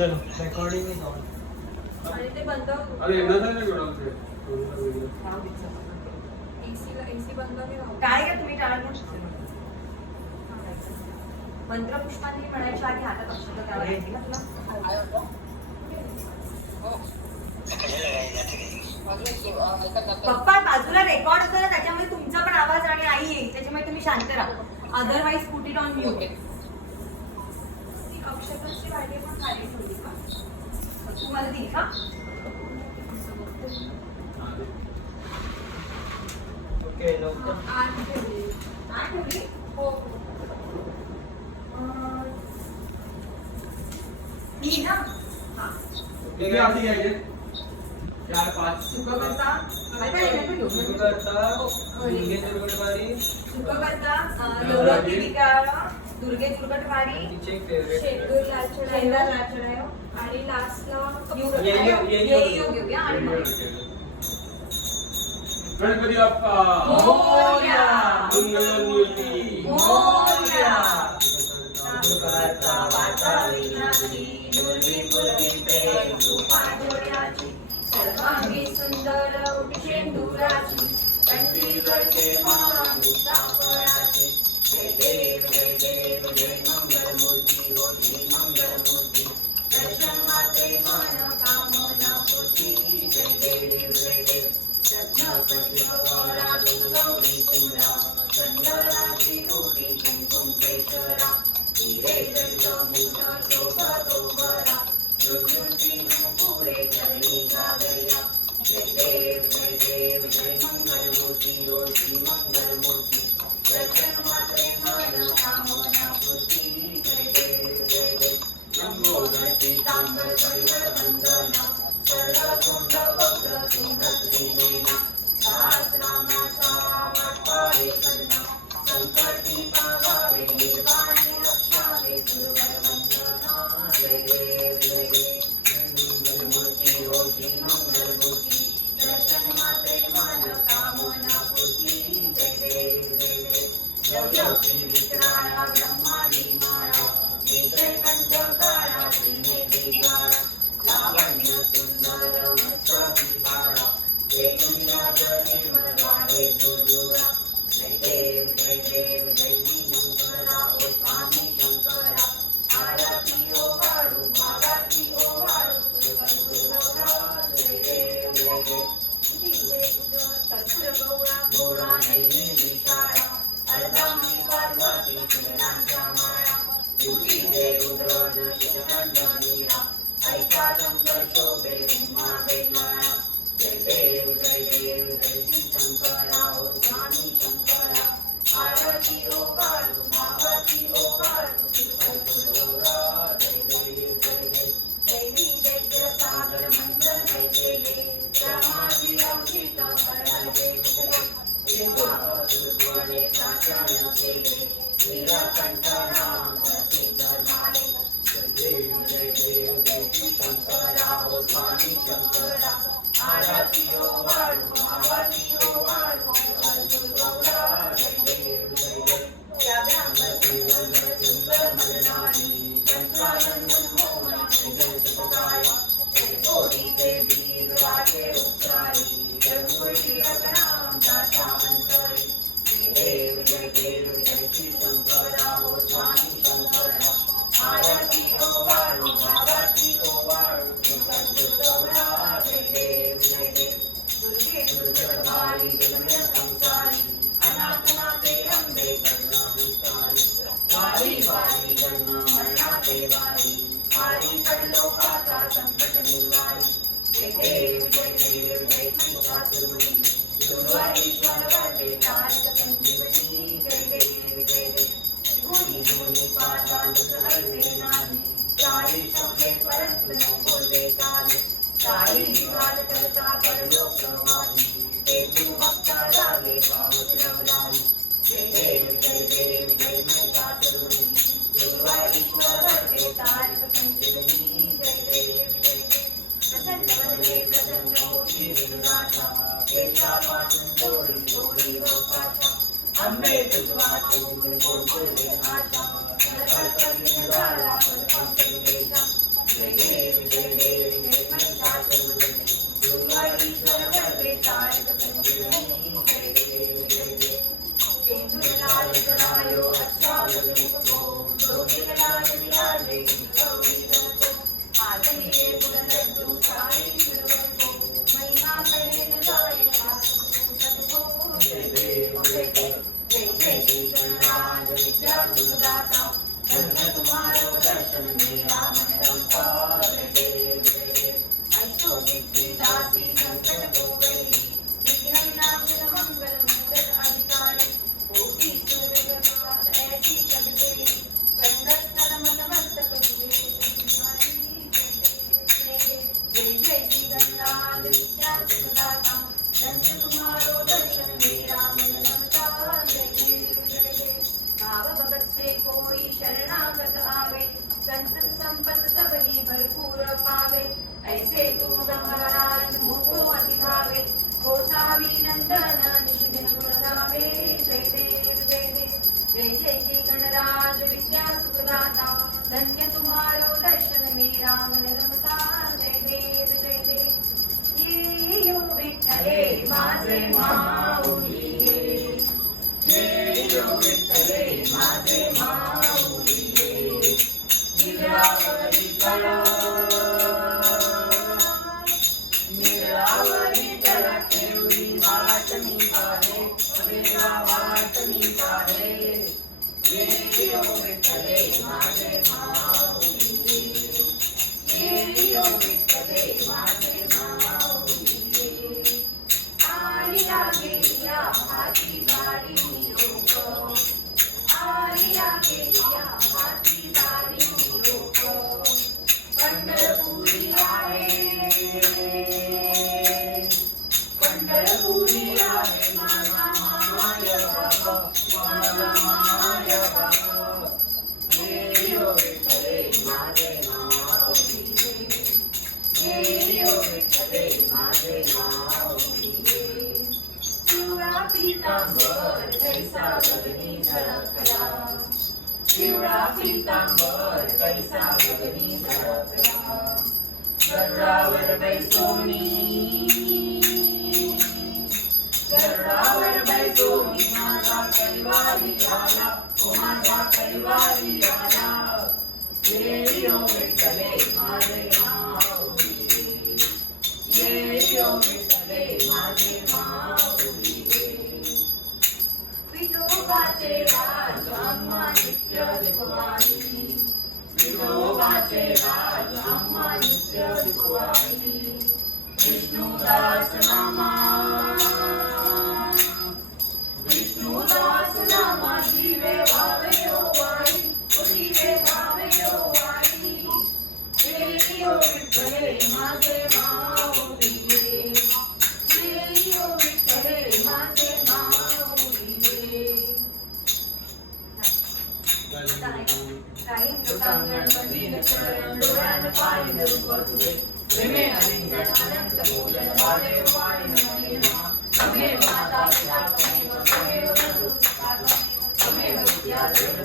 चलो recording is on. आणि ते बंद अरे एकदा नाही करू ते. एसी बंद केला. काय का तुम्ही टाळा मंत्रपुष्पांजली म्हणायच्या आधी हातात अक्षता द्यावा लागेल ना तुला. पप्पा बाजूला रेकॉर्ड होतं ना त्याच्यामध्ये तुमचा पण आवाज आणि आई येईल त्याच्यामुळे तुम्ही शांत राहा. Otherwise put it on mute. अक्षताची वाटी पण खाली ठेवली का? तुम्हाला देईल का? ओके लवकर. आठ ठेवली. आठ ठेवली? हो. ही ना? हा. किती आधी घ्यायचे? 4 5 सुकं करता? आता हे नको घेऊ. सुरू करता दुर्गे दुर्गटवारी सुकं करता नवरात्री विकाळा दुर्गे दुर्गटवारी तिचे फेवरेट. शेंदूर लाल शेंगा चढायो लाचणायो आणि लास्टला ये योग घेऊया आणि मग गणपती बाप्पा मोरया. मंगलमूर्ती मोरया. करता वाचा विनाची दुर्वी पूर्वी प्रेम रूपा डोळ्याची सर्वांगी सुंदर शेंदुराची कंठी करते महामुक्ता फळाची. जय देव जय देव जय मंगलमूर्ती होती मंगलमूर्ती दर्शन माते मन कामना पूर्ती. जय देव जय देव रत्नपती गौरा दुर्गौरी तुला चंद्राची रूपी कुंकुम केशरा हिरे जंत मुठ शोभतो बरा दुर्गुंची पुरे चरणी गागया. जय देव जय मंगलमूर्ती होती मंगलमूर्ती दर्शन मात्रे मन कामना पूर्ती. जय देव लंबोदरी तांबर परिवर वंदना सरकुंड वक्र तुंड श्रीनेना सहस्रामाचा वाटपाळे करना संकटी पावावे निर्वाणी रक्षावे सुरवर वंदना. जय देव मंगलमूर्ती होती मंगलमूर्ती दर्शन मात्रे मन कामना पूर्ती. जय देव लवलौकी विक्राळा ब्रह्मांडी माळा विजय कंठ काळा श्रीनेत्री गाळा लावण्य सुंदर मस्तकी बाळा वेगुल्या जगीवर वाढे सुरुळा. जय देव जय शंकरा ओ स्वामी शंकरा आरती ओ वाळू भावाती ओ वाळू दुर्गौरा. जय देव कर्पूर गौरा गोरा नैनी शाळा अर्धांगी पार्वती शिवरांच्या माळा युगी देवद्र शिवदंड मीरा ऐका शंकर शोभे उमा वेमाळा. जय देव जय शंकरा ओ स्वामी शंकरा आरती ओ वाळू भावाती ओ वाळू दुर्गौरा. जय देव दैवी दैत्य सागर मंगल जय केले ब्रह्माजी अंकित करणे देवा सुरवडे साचन केले नीलकंठ नाम प्रसिद्ध झाले. जय देव शंकरा ओ स्वामी शंकरा आरती ओ वाळू भावाती ओ वाळू दुर्गौरा. जय देव या ब्रह्म सुंदर मदनानी पंचानंद मोहन जय सदाया जय कोटी देवी वाटे उच्चारी रघुवंशी रघुनाम दाता अंतरी. जय देव जय शंकरा ओ स्वामी शंकरा आरती ओ वाळू भावाती ओ वाळू दुर्गौरा. जय देव दुर्गे दुर्गवारी दुर्ग संसारी अनाथनाथे अंबे करुणा विस्तारी वारी वारी जन्म मरणाचे वारी वारी परलोकाचा संकट निवारी. जय देव जय चातुर्मणी दुर्वाईश्वर वरदे तारक संजीवनी. जय देव गुणी गुणी पाता ऐसे नाही चारी शब्दे परंतु न बोलवे काले चारी विवाद करता परलोक वाणी ते तू भक्ता लागे पावत रवलाई. जय देव जय चातुर्मणी दुर्वाईश्वर वरदे तारक संजीवनी. जय देव प्रसन्न वदने प्रसन्न होती विनुराचा केशापासून डोळी डोळी रोपाचा अंबे तुझवा तू गोकुळ आशा कल्पना झाला कल्पना. जय मेरा मन रमता जय देव जय देव अष्टो सिद्धिदासी संकट को गई विघ्न विनाशन मंगल मूरत अधिकारी कोटि सूर्य प्रकाश ऐसी जगते कंदस्थल मन मस्तक जय जय श्री गंगाधर विद्या सुखदाता धन्य तुम्हारो दर्शन मेरा मन रमता जय देव जय देव भाव भगत से कोई शरणागत आवे संत संपत सब ही भरपूर पावे ऐसे तुम गंगाराज मोको अति भावे गोसावी नंदन निशिदिन गुण गावे जय देव जय देव जय जय श्री गणराज विद्या सुखदाता धन्य तुम्हारो दर्शन मेरा मन रमता जय देव जय देव ये यो विठ्ठले माझे माऊली ये यो विठ्ठले माझे माऊली निरावरी कळा निरावरी कळा ठेवली वाट मी पाहे वेगळा वाट मी पाहे ये यो विठ्ठले माझे माऊली ये यो विठ्ठले माझे माऊली आलिया गेलिया हाती गाडी निरोप आलिया गेलिया हाती गाडी निरोप पंढरपुरी आहे पंढरपुरी आहे माझा माय बाबा माझा माय बाबा ये यो विठ्ठले माझे माऊली ये यो विठ्ठले माझे माऊली पिवळा पीतांबर कैसा गगनी झळकला पिवळा पीतांबर कैसा गगनी झळकला गरुडावर बैसोनी गरुडावर बैसोनी माझा कैवारी आला ओ माझा कैवारी आला ये यो विठ्ठले माझे माऊली ये यो विठ्ठले माझे माऊली विठोबाचे राज आम्हा नित्य दिपवाणी विठोबाचे राज आम्हा नित्य दिपवाणी विष्णुदास नामा विष्णुदास नामा जीवे भावे ओ वाणी जीवे भावे ओ वाणी ये यो विठ्ठले माझे माऊली ये यो विठ्ठले माझे माऊली काही गणपतीने चरण डोळ्यात पाणी धरून तुझे प्रेमे अलिंगन अनंत पूजन वाडे वाणी महिमा तमेव माता पिता तमेव तमेव बंधु सखा तमेव विद्या देव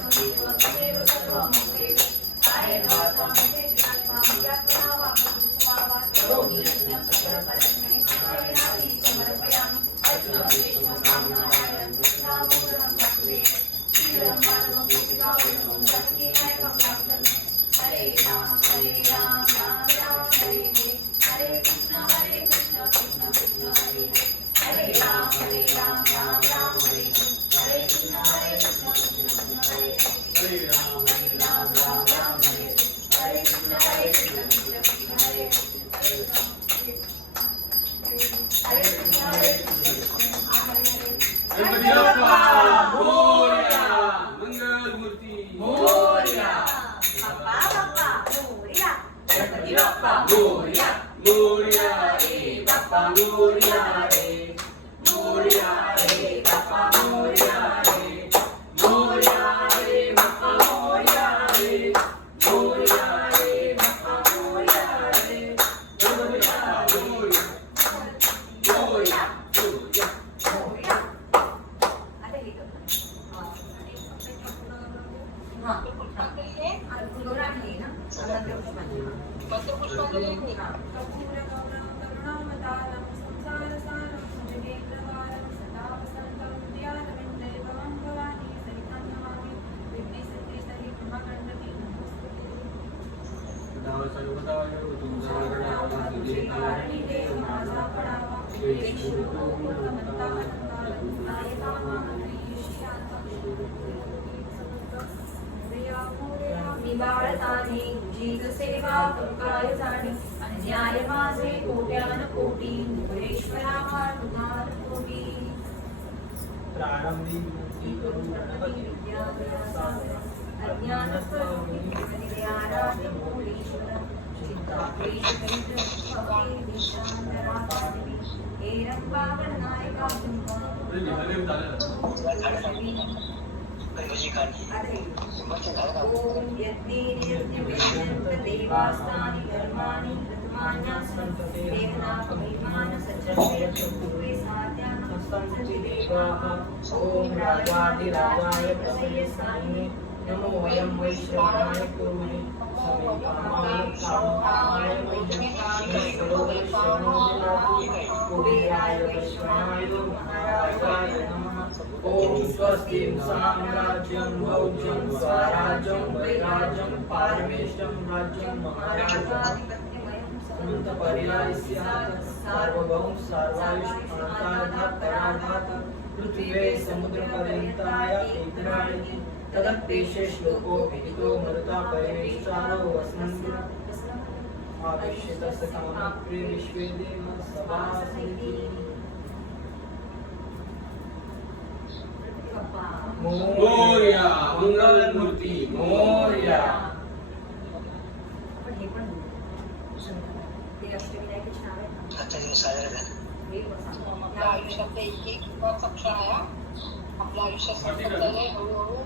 तमेव सर्वं देव काय वाचा मते आत्मा ज्ञात्वा वापवा करोमि यज्ञं परमे प्रेरणाति समर्पयामि अच्युतं विष्णुं रामनारायणं कृष्णामूलं भक्ते श्रीरं माधवं गोपिकावल्लभं जानकीनायकं रामचन्द्रं हरे राम राम राम हरे हरे कृष्ण कृष्ण कृष्ण हरे हरे राम राम राम हरे हरे कृष्ण कृष्ण हरे हरे राम राम राम हरे हरे कृष्ण कृष्ण हरे हरे गणपती बाप्पा मोरया मंगल मूर्ती मोरया बाप्पा बाप्पा मोरया गणपती बाप्पा मोरया मोरया रे बाप्पा मोरया रे मोरया रे बाप्पा मोरया रे मोरया रे बाप्पा मोरया रे मोरया रे बाप्पा मोरया रे गणपती बाप्पा मोरया मोरया मोरया आता हे कर हां तुला आहे ना मी बाळताने तुझीच सेवा काय जाणे अन्याय माझे कोट्यान कोटी मुरेश्वरा तुझार कोटी प्रारंभी मूर्ती करून गणपती अज्ञान देवास्तानि धर्माणि ओम राजाधिराजाय प्रसयसाय नमो वयं वैष्णवाय कुर्महे कुबेराय वैष्णवाय महाराजाय नमः ओम स्वस्ति साम्राज्यं भौज्यं स्वराज्यं वैराज्यं पारमेष्टं राज्यं महाराजं पर्यायस्य सार्वभौम सर्वायुष्मान्तार्धात् परार्धात् पृथिवे समुद्रपर्यन्ताय एकराणि तदप्येषे श्लोको विदितो मरुता परमेश्वरो वस्मन्ति आविश्यतस्य कामप्रिय विश्वे देव सभासमिति मोरया मंगल मूर्ती मोरया पण हे पण ते अष्टविनायकाचे नाव आहे ना? हे बघा. आपल्या आयुष्यात एक एक क्षण आहे हा. आपल्या आयुष्यात संपत आहे हळूहळू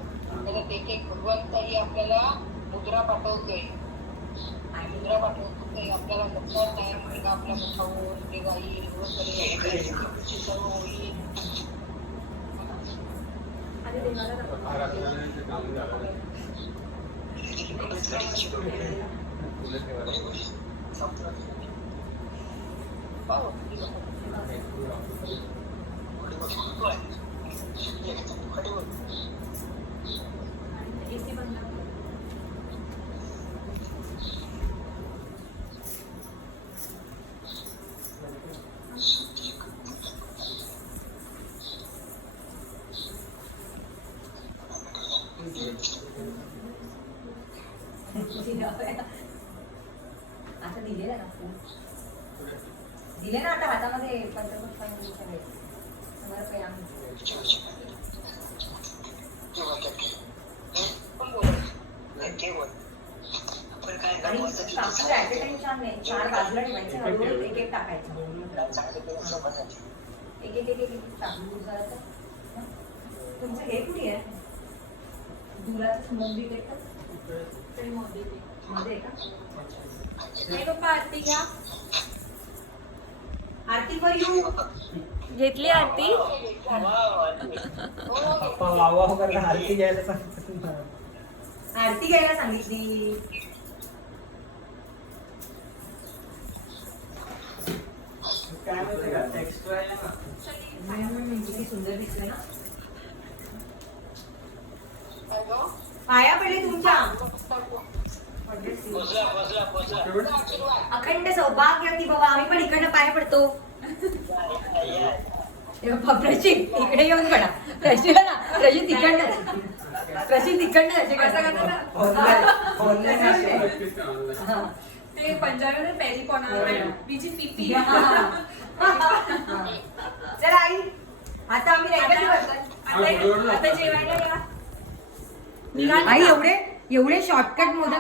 त्याच्यात एक एक भगवंतही आपल्याला मुद्रा पाठवतोय आणि मुद्रा पाठवतोय आपल्याला लक्षात नाही मुलगा आपला मोठा होईल ते जाईल सर्व होईल आणि देवाला दाखव. आराधनाचे काम झालं हो. AC बंद कर. आता दिलेला ना दिले ना आता हातामध्ये पंचपुष्पांचे सगळे समर्पया आणि टाकून ऍट टाइम छान नाही 4 बाजूला ठेवायचं हळूहळू एक एक टाकायचं एक एक एक एक टाकून जायचं. तुमचं हे कुठे आहे दुलाचं मोंदी टेकत तरी मोदी ते. मध्ये आहे का नाही पप्पा आरती घ्या. आरती फॉर यू घेतली आरती. पप्पा वाव करला आरती घ्यायला सांगतात. आरती घ्यायला सांगितली. काय माहिती का टेक्स्ट आहे ना किती सुंदर दिसते ना. पाया पडले तुमच्या अखंड सौभाग्यवती बाबा. आम्ही पण इकडनं पाया पडतो. प्रशिक इकडे येऊन पडा. प्रशिक ना प्रशिक तिकडनं प्रशिक तिकडनं असं करता ना. हा. ते पंजाबमध्ये पहिली कोणा बीची पिपी. चला आई आता आम्ही रेकॉर्ड करतोय. आता जेवायला या. आई एवढे शॉर्टकट मोदक